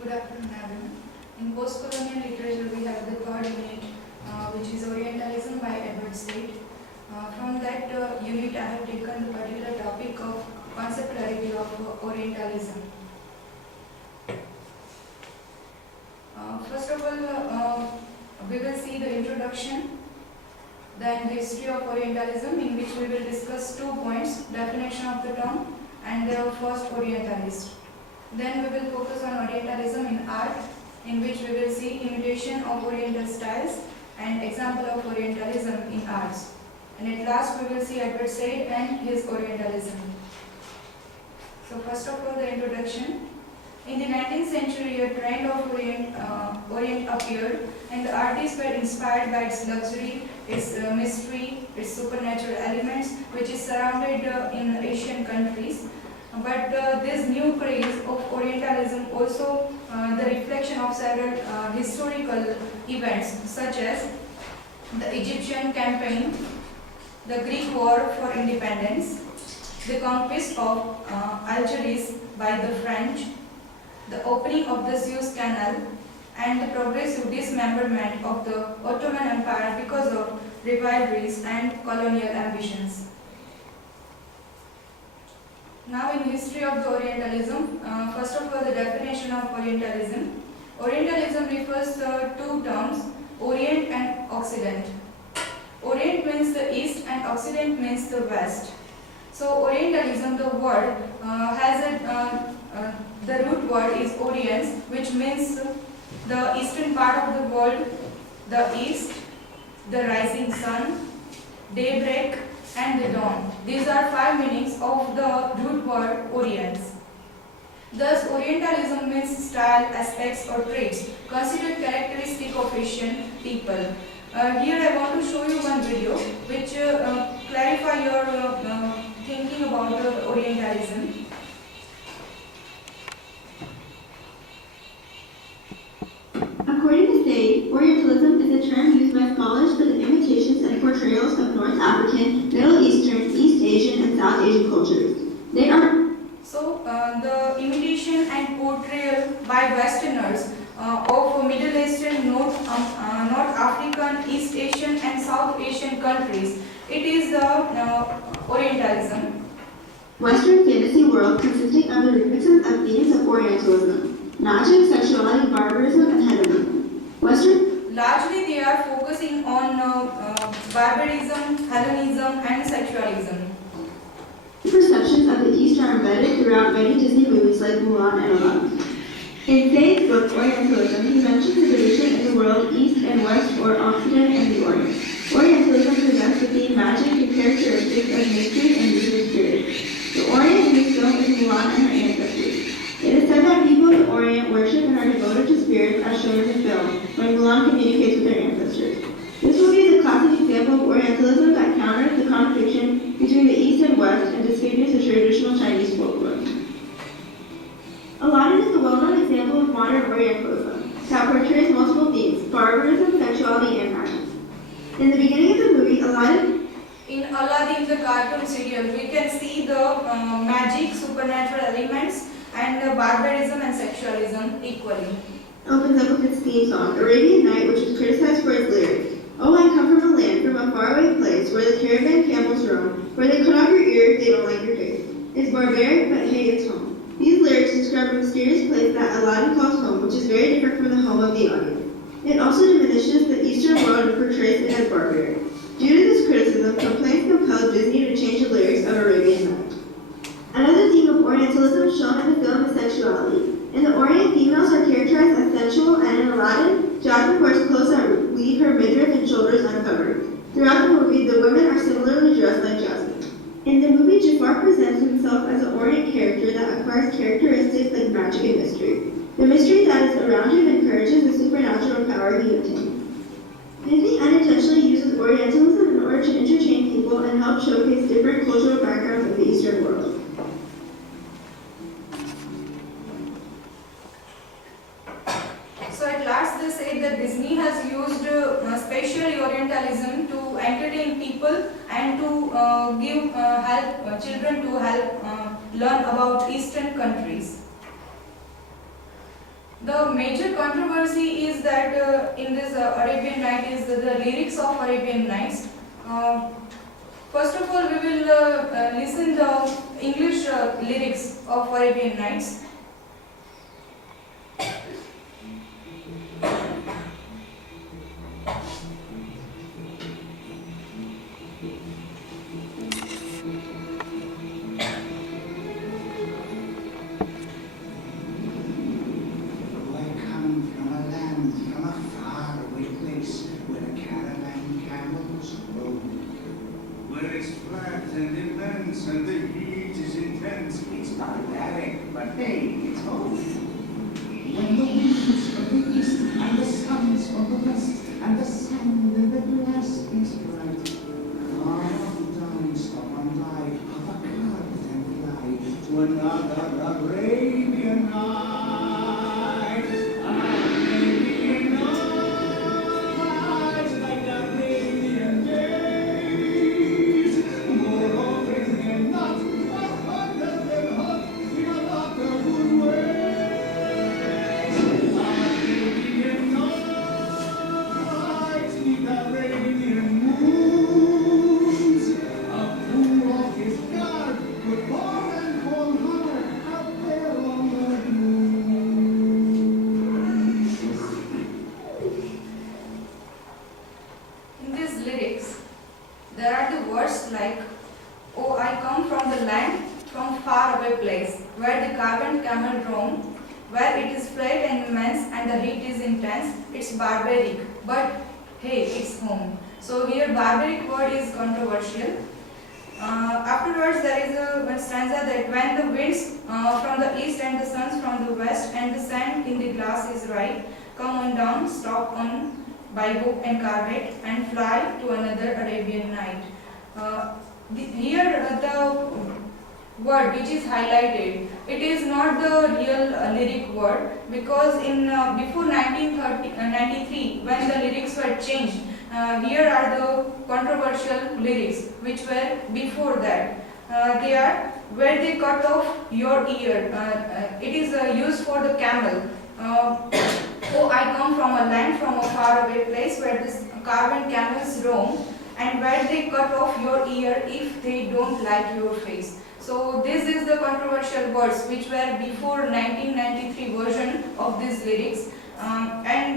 Good afternoon, everyone. In post-colonial literature, we have the third unit, which is Orientalism by Edward Said. From that unit, I have taken the particular topic of conceptuality of Orientalism. First of all, we will see the introduction, then history of Orientalism, in which we will discuss 2 points, definition of the term and the first Orientalist. Then we will focus on Orientalism in art, in which we will see imitation of Oriental styles and example of Orientalism in arts. And at last we will see Edward Said and his Orientalism. So first of all, the introduction. In the 19th century, a trend of Orient appeared, and the artists were inspired by its luxury, its mystery, its supernatural elements, which is surrounded in Asian countries. But this new craze of Orientalism also the reflection of several historical events, such as the Egyptian campaign, the Greek War for Independence, the conquest of Algiers by the French, the opening of the Suez Canal, and the progressive dismemberment of the Ottoman Empire because of rivalries and colonial ambitions. Now in history of the Orientalism, first of all the definition of Orientalism. Orientalism refers to 2 terms, Orient and Occident. Orient means the East and Occident means the West. So Orientalism, the word has the root word is Orient, which means the eastern part of the world, the East, the rising sun, daybreak, and the dawn. These are 5 meanings of the root word Orient. Thus, Orientalism means style, aspects, or traits considered characteristic of Asian people. Here I want to show you one video which clarify your thinking about Orientalism. According to Say, Orientalism is a term used by scholars for the imitations and portrayals of North African, Middle Eastern, East Asian, and South Asian cultures. They are the imitation and portrayal by Westerners of Middle Eastern, North African, East Asian, and South Asian countries. It is the Orientalism. Western fantasy world consisting of the remixes of themes of Orientalism, magic, sexuality, barbarism, and hedonism. Largely they are focusing on barbarism, Hellenism, and sexualism. Perceptions of the East are embedded throughout many Disney movies like Mulan and Aladdin. In Say's book, Orientalism, he mentions the division in the world East and West, or Occident and the Orient. Orientalism presents the theme magic and characteristics of mystery and user spirit. The Orient in this film is Mulan and her ancestors. It is said that people of the Orient worship and are devoted to spirits as shown in the film, when Mulan communicates with their ancestors. This will be the classic example of Orientalism that counters the contradiction between the East and West and disfigures the traditional Chinese folklore. Aladdin is a well-known example of modern Orientalism that portrays multiple themes, barbarism, sexuality, and magic. In the beginning of the movie, In Aladdin, the cartoon serial, we can see the magic, supernatural elements, and barbarism and sexualism equally. Opens up with its theme song, Arabian Night, which is criticized for its lyrics. Oh, I come from a land, from a faraway place, where the caravan camels roam, where they cut off your ear if they don't like your face. It's barbaric, but hey, it's home. These lyrics describe a mysterious place that Aladdin calls home, which is very different from the home of the audience. It also diminishes the Eastern world and portrays it as barbaric. Due to this criticism, complaints compelled Disney to change the lyrics of Arabian Night. Another theme of Orientalism shown in the film is sexuality. In the Orient, females are characterized as sensual, and in Aladdin, Jasmine wears clothes that leave her midriff and shoulders uncovered. Throughout the movie, the women are similarly dressed like Jasmine. In the movie, Jafar presents himself as an Orient character that acquires characteristics like magic and mystery. The mystery that is around him encourages the supernatural power he obtains. Disney unintentionally uses Orientalism in order to entertain people and help showcase different cultural backgrounds of the Eastern world. So at last they say that Disney has used specially Orientalism to entertain people and to help children to help learn about Eastern countries. The major controversy is that in this Arabian Night is the lyrics of Arabian Nights. Uh, First of all, we will listen the English lyrics of Arabian Nights. And the heat is intense. It's barbaric, but hey, it's home. When the winds from the east and the suns from the west and the sand in the grass is bright, come down, stop and die, have a card and fly to another Arabian night. Arabian night, like Arabian days. More often than not, harder than hot, in a lot of good ways. Arabian nights, neath Arabian moons. A fool off his guard could pour and cold heart out there on the dunes. In these lyrics, there are the words like, "Oh, I come from the land, from far away place, where the carbon camel roam, where it is flat and immense and the heat is intense. It's barbaric, but hey, it's home." So here, barbaric word is controversial. Afterwards, there is one stanza that when the winds from the east and the suns from the west and the sand in the glass is right, come on down, stop on by hook and carpet and fly to another Arabian night. Here, the word which is highlighted, it is not the real lyric word, because in before 1993, when the lyrics were changed, here are the controversial lyrics which were before that. They are, "Where they cut off your ear." It is used for the camel. "Oh, I come from a land, from a faraway place, where the carbon camels roam, and where they cut off your ear if they don't like your face." So this is the controversial words which were before 1993 version of these lyrics. And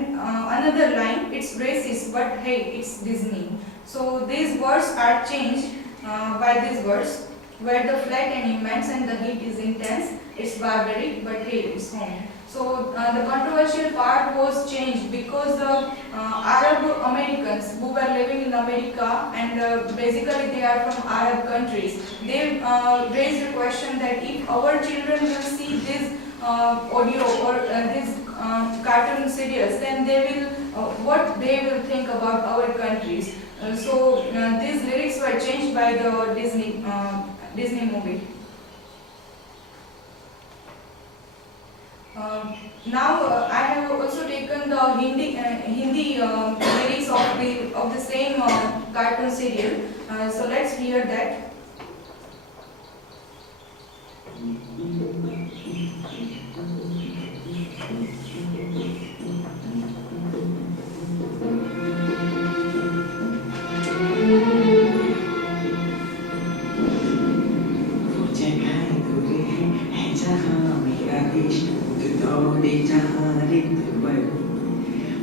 another line, "It's racist, but hey, it's Disney." So these words are changed by these words, "Where the flat and immense and the heat is intense, it's barbaric, but hey, it's home." So the controversial part was changed because the Arab Americans who were living in America, and basically they are from Arab countries, they raised the question that if our children will see this audio or this cartoon series, then they will what they will think about our countries. So these lyrics were changed by the Disney movie. Now I have also taken the Hindi lyrics of the same cartoon serial. So let's hear that.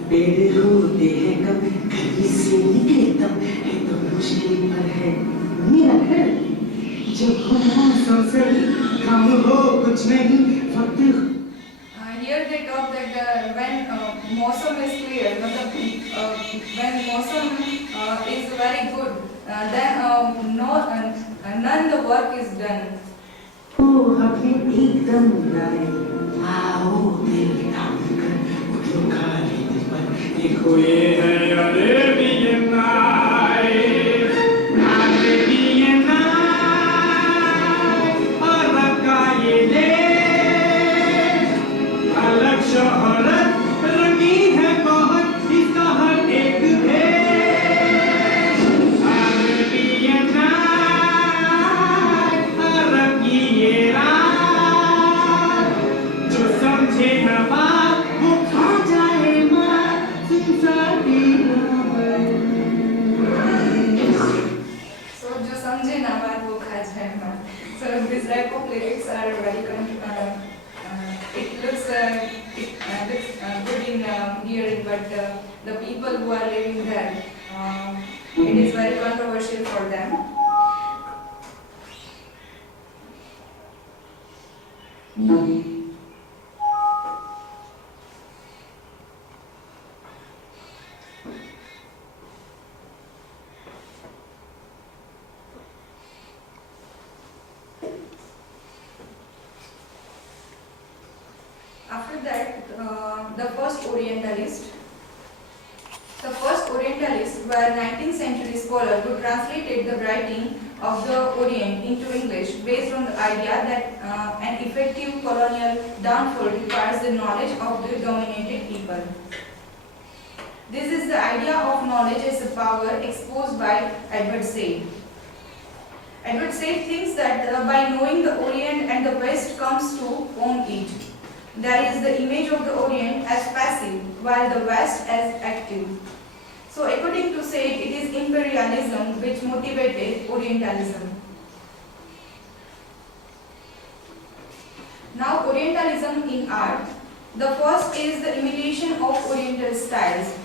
पेड़ रोते हैं कब कहीं से निकले तब है तो मुश्किल पर है मेरा घर जब हो मौसम सही काम हो कुछ नहीं वक्त Here they talk that when मौसम is clear, मतलब when मौसम is very good, then none the work is done. ओ हमें एकदम लाए आओ दिल काम कर उठो खाली दिल पर देखो ये है अरेबियन नाइट अरेबियन नाइट अरब का ये देश अलग शोहरत रंगी है बहुत इसका हर एक भेष अरेबियन नाइट अरब की ये रात जो समझे न बात looks good in hearing, but the people who are living there, it is very controversial for them. After that, the first Orientalists. The first Orientalists were 19th century scholars who translated the writing of the Orient into English based on the idea that an effective colonial downfall requires the knowledge of the dominated people. This is the idea of knowledge as a power exposed by Edward Said. Edward Said thinks that by knowing the Orient and the West comes to own it. There is the image of the Orient as passive, while the West as active. So according to Said, it is imperialism which motivated Orientalism. Now Orientalism in art. The first is the imitation of Oriental styles.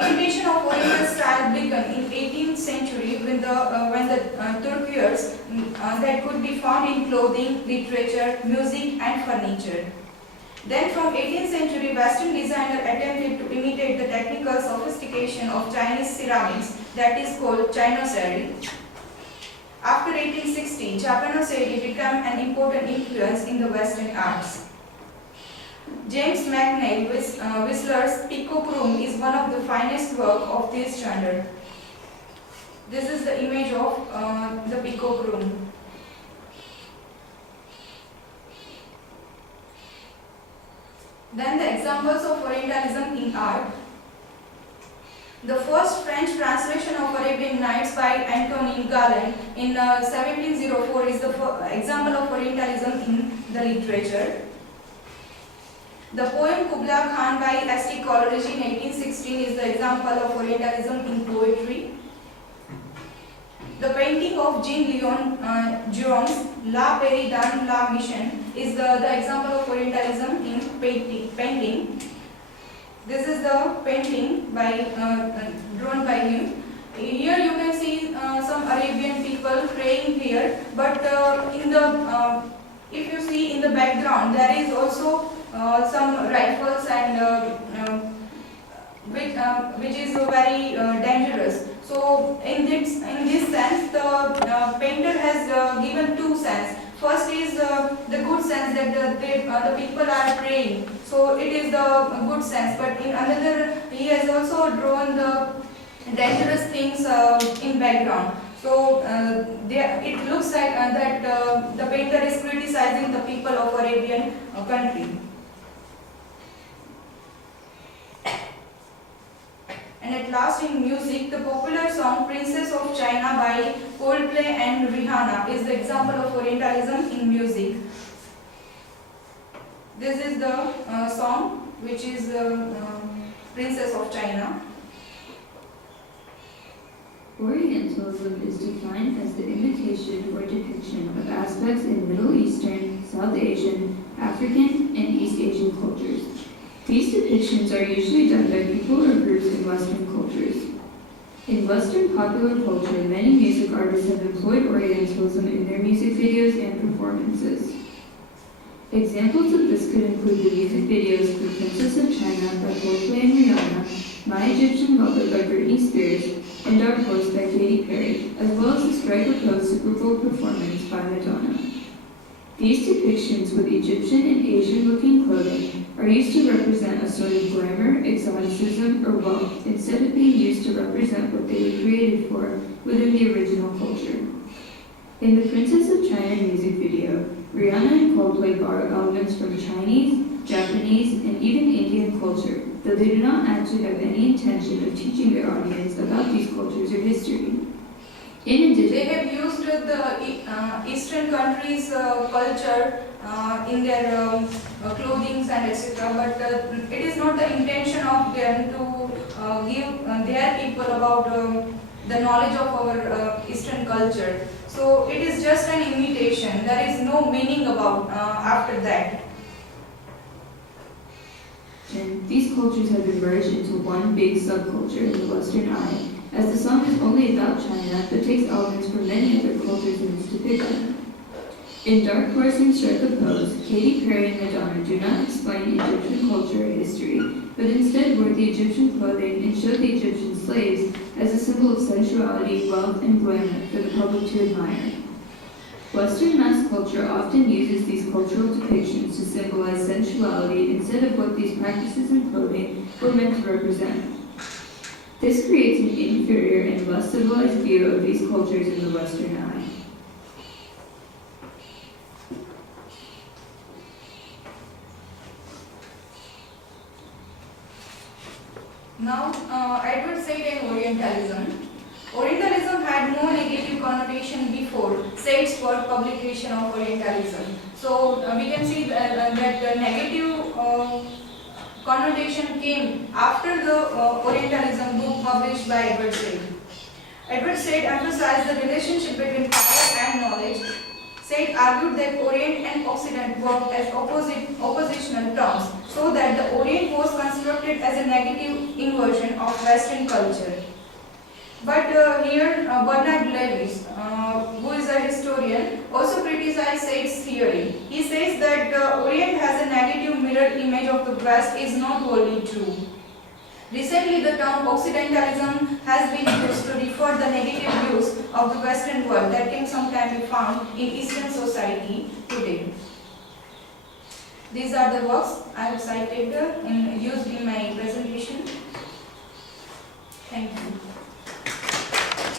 Imitation of Oriental style began in 18th century when the Turkiers that could be found in clothing, literature, music and furniture. Then from 18th century, Western designer attempted to imitate the technical sophistication of Chinese ceramics that is called Chinoiserie. After 1860, Japanoseri became an important influence in the Western arts. James McNeill Whistler's Pico-Chrome is one of the finest work of this genre. This is the image of the Pico-Chrome. Then the examples of Orientalism in art. The first French translation of Arabian Nights by Antoine Galland in 1704 is the example of Orientalism in the literature. The poem Kubla Khan by S.T. Coleridge in 1816 is the example of Orientalism in poetry. The painting of Jean-Leon Gérôme's La Pairie dans la Mission is the example of Orientalism in painting. This is the painting drawn by him. Here you can see some Arabian people praying here, but if you see in the background, there is also some rifles and which is very dangerous. So in this sense, the painter has given two sense. First is the good sense that the people are praying. So it is the good sense. But in another, he has also drawn the dangerous things in background. So it looks like that the painter is criticizing the people of Arabian country. And at last in music, the popular song Princess of China by Coldplay and Rihanna is the example of Orientalism in music. This is the song which is Princess of China. Orientalism is defined as the imitation or depiction of aspects in Middle Eastern, South Asian, African, and East Asian cultures. These depictions are usually done by people or groups in Western cultures. In Western popular culture, many music artists have employed Orientalism in their music videos and performances. Examples of this could include the music videos for Princess of China by Coldplay and Rihanna, My Egyptian Lover by Britney Spears, and Dark Horse by Katy Perry, as well as the Strike a Pose Super Bowl performance by Madonna. These depictions with Egyptian and Asian-looking clothing are used to represent a sort of glamour, exoticism, or wealth, instead of being used to represent what they were created for within the original culture. In the Princess of China music video, Rihanna and Coldplay borrow elements from Chinese, Japanese, and even Indian culture, though they do not actually have any intention of teaching their audience about these cultures or history. In addition, they have used the Eastern countries' culture in their clothing and etc. But it is not the intention of them to give their people about the knowledge of our Eastern culture. So it is just an imitation. There is no meaning about after that. Orientalism, these cultures have emerged into one big subculture in the Western eye, as the song is only about China but takes elements from many other cultures in its depiction. In Dark Horse and Strike a Pose, Katy Perry and Madonna do not explain Egyptian culture or history, but instead wore the Egyptian clothing and showed the Egyptian slaves as a symbol of sensuality, wealth, and glamour for the public to admire. Western mass culture often uses these cultural depictions to symbolize sensuality instead of what these practices and clothing were meant to represent. This creates an inferior and less civilized view of these cultures in the Western eye. Now, Edward Said in Orientalism. Orientalism had no negative connotation before Said's work publication of Orientalism. So we can see that the negative connotation came after the Orientalism book published by Edward Said. Edward Said emphasized the relationship between power and knowledge. Said argued that Orient and Occident worked as oppositional terms, so that the Orient was constructed as a negative inversion of Western culture. But here Bernard Lewis, who is a historian, also criticized Said's theory. He says that Orient has a negative mirror image of the West is not wholly true. Recently, the term Occidentalism has been used to refer the negative views of the Western world that can sometimes be found in Eastern society today. These are the works I have cited used in my presentation. Thank you.